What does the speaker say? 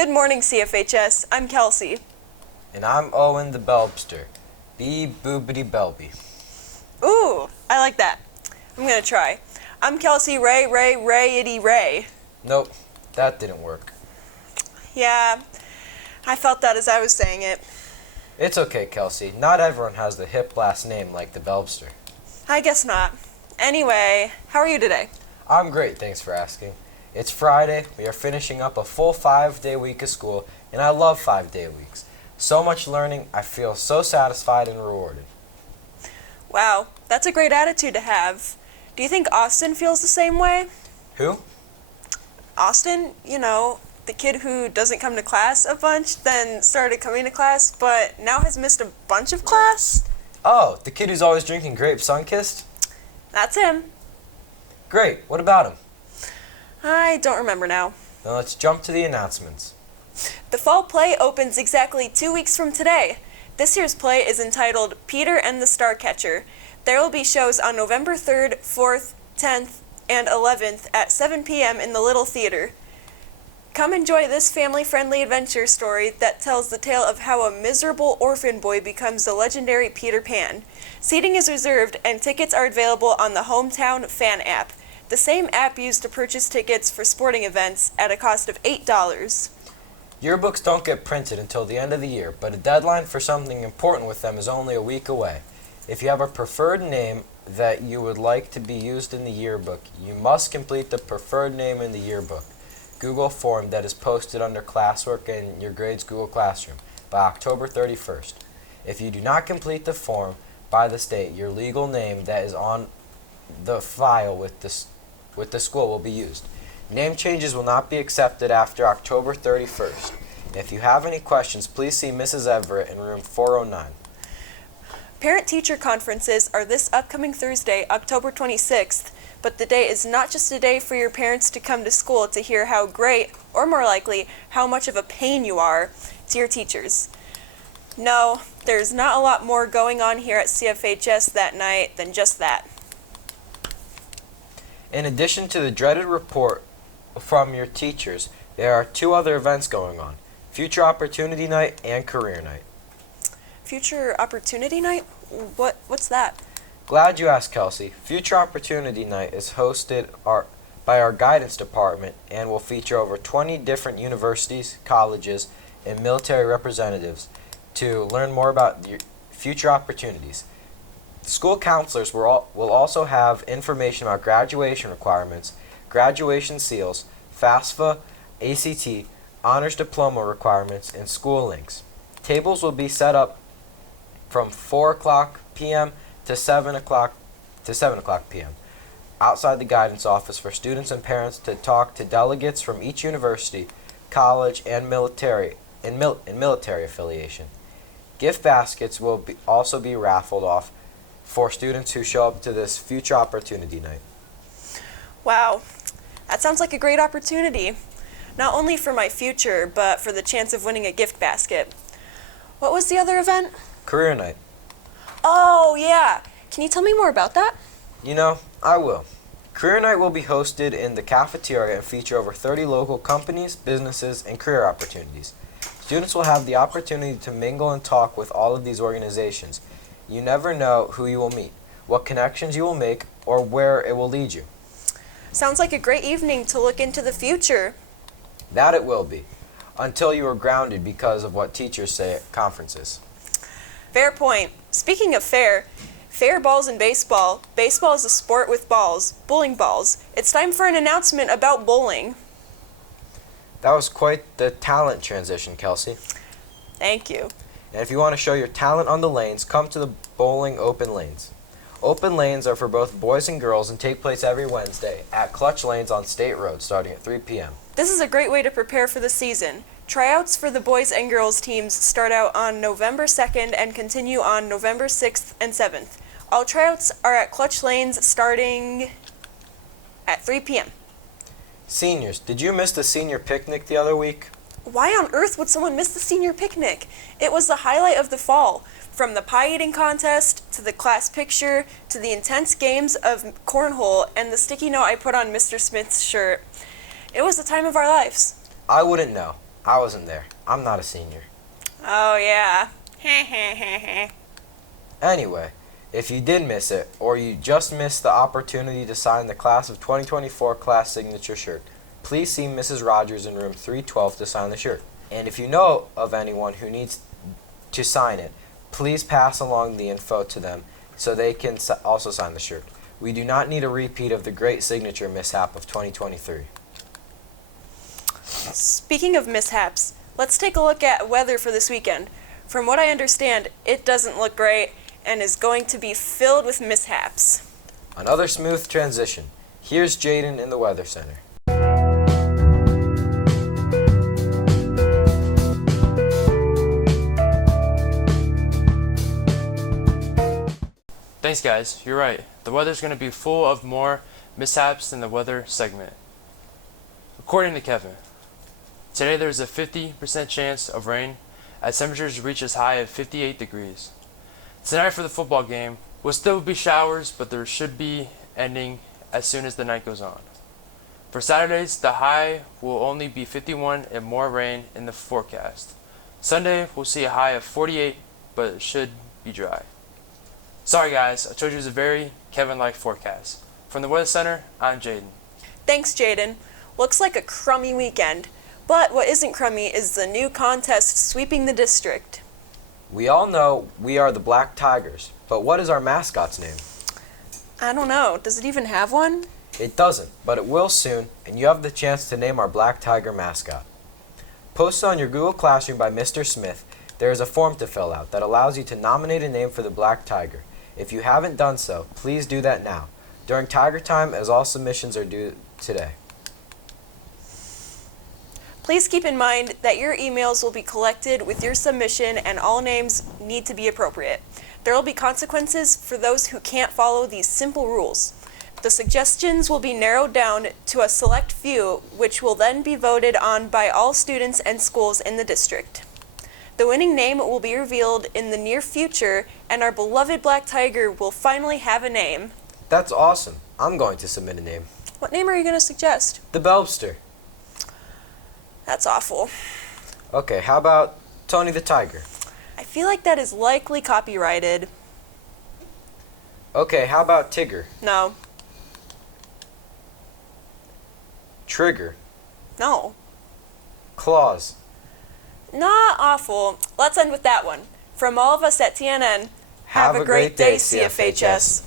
Good morning, CFHS. I'm Kelsey. And I'm Owen the Belbster. Boobity Belby. Ooh, I like that. I'm gonna try. I'm Kelsey Ray. Nope, that didn't work. Yeah, I felt that as I was saying it. It's okay, Kelsey. Not everyone has the hip last name like the Belbster. I guess not. Anyway, how are you today? I'm great, thanks for asking. It's Friday, we are finishing up a full 5-day week of school, and I love 5-day weeks. So much learning, I feel so satisfied and rewarded. Wow, that's a great attitude to have. Do you think Austin feels the same way? Who? Austin, the kid who doesn't come to class a bunch, then started coming to class, but now has missed a bunch of class? Oh, the kid who's always drinking grape Sunkist? That's him. Great, what about him? I don't remember now. Now let's jump to the announcements. The fall play opens exactly 2 weeks from today. This year's play is entitled Peter and the Starcatcher. There will be shows on November 3rd, 4th, 10th, and 11th at 7 p.m. in the Little Theater. Come enjoy this family-friendly adventure story that tells the tale of how a miserable orphan boy becomes the legendary Peter Pan. Seating is reserved and tickets are available on the Hometown Fan app, the same app used to purchase tickets for sporting events at a cost of $8. Yearbooks don't get printed until the end of the year, but a deadline for something important with them is only a week away. If you have a preferred name that you would like to be used in the yearbook, you must complete the preferred name in the yearbook Google form that is posted under classwork in your grade's Google Classroom by October 31st. If you do not complete the form by the state, your legal name that is on the file with the school will be used. Name changes will not be accepted after October 31st. If you have any questions, please see Mrs. Everett in room 409. Parent-teacher conferences are this upcoming Thursday, October 26th, but the day is not just a day for your parents to come to school to hear how great, or more likely, how much of a pain you are to your teachers. No, there's not a lot more going on here at CFHS that night than just that. In addition to the dreaded report from your teachers, there are 2 other events going on: Future Opportunity Night and Career Night. Future Opportunity Night? What's that? Glad you asked, Kelsey. Future Opportunity Night is hosted by our guidance department and will feature over 20 different universities, colleges, and military representatives to learn more about your future opportunities. School counselors will also have information about graduation requirements, graduation seals, FAFSA, ACT, honors diploma requirements, and school links. Tables will be set up from 4 o'clock p.m. to 7 o'clock p.m. outside the guidance office for students and parents to talk to delegates from each university, college, and military affiliation. Gift baskets will also be raffled off for students who show up to this Future Opportunity Night. Wow, that sounds like a great opportunity. Not only for my future, but for the chance of winning a gift basket. What was the other event? Career Night. Oh, yeah. Can you tell me more about that? I will. Career Night will be hosted in the cafeteria and feature over 30 local companies, businesses, and career opportunities. Students will have the opportunity to mingle and talk with all of these organizations. You never know who you will meet, what connections you will make, or where it will lead you. Sounds like a great evening to look into the future. That it will be, until you are grounded because of what teachers say at conferences. Fair point. Speaking of fair balls in baseball. Baseball is a sport with balls, bowling balls. It's time for an announcement about bowling. That was quite the talent transition, Kelsey. Thank you. And if you want to show your talent on the lanes, come to the bowling open lanes. Open lanes are for both boys and girls and take place every Wednesday at Clutch Lanes on State Road starting at 3 p.m. This is a great way to prepare for the season. Tryouts for the boys and girls teams start out on November 2nd and continue on November 6th and 7th. All tryouts are at Clutch Lanes starting at 3 p.m. Seniors, did you miss the senior picnic the other week? Why on earth would someone miss the senior picnic? It was the highlight of the fall. From the pie eating contest, to the class picture, to the intense games of cornhole, and the sticky note I put on Mr. Smith's shirt. It was the time of our lives. I wouldn't know. I wasn't there. I'm not a senior. Oh, yeah. Anyway, if you did miss it, or you just missed the opportunity to sign the Class of 2024 class signature shirt, please see Mrs. Rogers in room 312 to sign the shirt. And if you know of anyone who needs to sign it, please pass along the info to them so they can also sign the shirt. We do not need a repeat of the great signature mishap of 2023. Speaking of mishaps, let's take a look at weather for this weekend. From what I understand, it doesn't look great and is going to be filled with mishaps. Another smooth transition. Here's Jaden in the Weather Center. Thanks guys, you're right. The weather's going to be full of more mishaps in the weather segment. According to Kevin, today there's a 50% chance of rain as temperatures reach as high as 58 degrees. Tonight for the football game will still be showers, but there should be ending as soon as the night goes on. For Saturdays, the high will only be 51 and more rain in the forecast. Sunday, we'll see a high of 48, but it should be dry. Sorry guys, I told you it was a very Kevin-like forecast. From the Weather Center, I'm Jaden. Thanks, Jaden. Looks like a crummy weekend. But what isn't crummy is the new contest sweeping the district. We all know we are the Black Tigers, but what is our mascot's name? I don't know. Does it even have one? It doesn't, but it will soon, and you have the chance to name our Black Tiger mascot. Posted on your Google Classroom by Mr. Smith, there is a form to fill out that allows you to nominate a name for the Black Tiger. If you haven't done so, please do that now, during Tiger Time, as all submissions are due today. Please keep in mind that your emails will be collected with your submission and all names need to be appropriate. There will be consequences for those who can't follow these simple rules. The suggestions will be narrowed down to a select few, which will then be voted on by all students and schools in the district. The winning name will be revealed in the near future, and our beloved Black Tiger will finally have a name. That's awesome. I'm going to submit a name. What name are you going to suggest? The Belbster. That's awful. Okay, how about Tony the Tiger? I feel like that is likely copyrighted. Okay, how about Tigger? No. Trigger? No. Claws? Not awful. Let's end with that one. From all of us at TNN, have a great day, CFHS.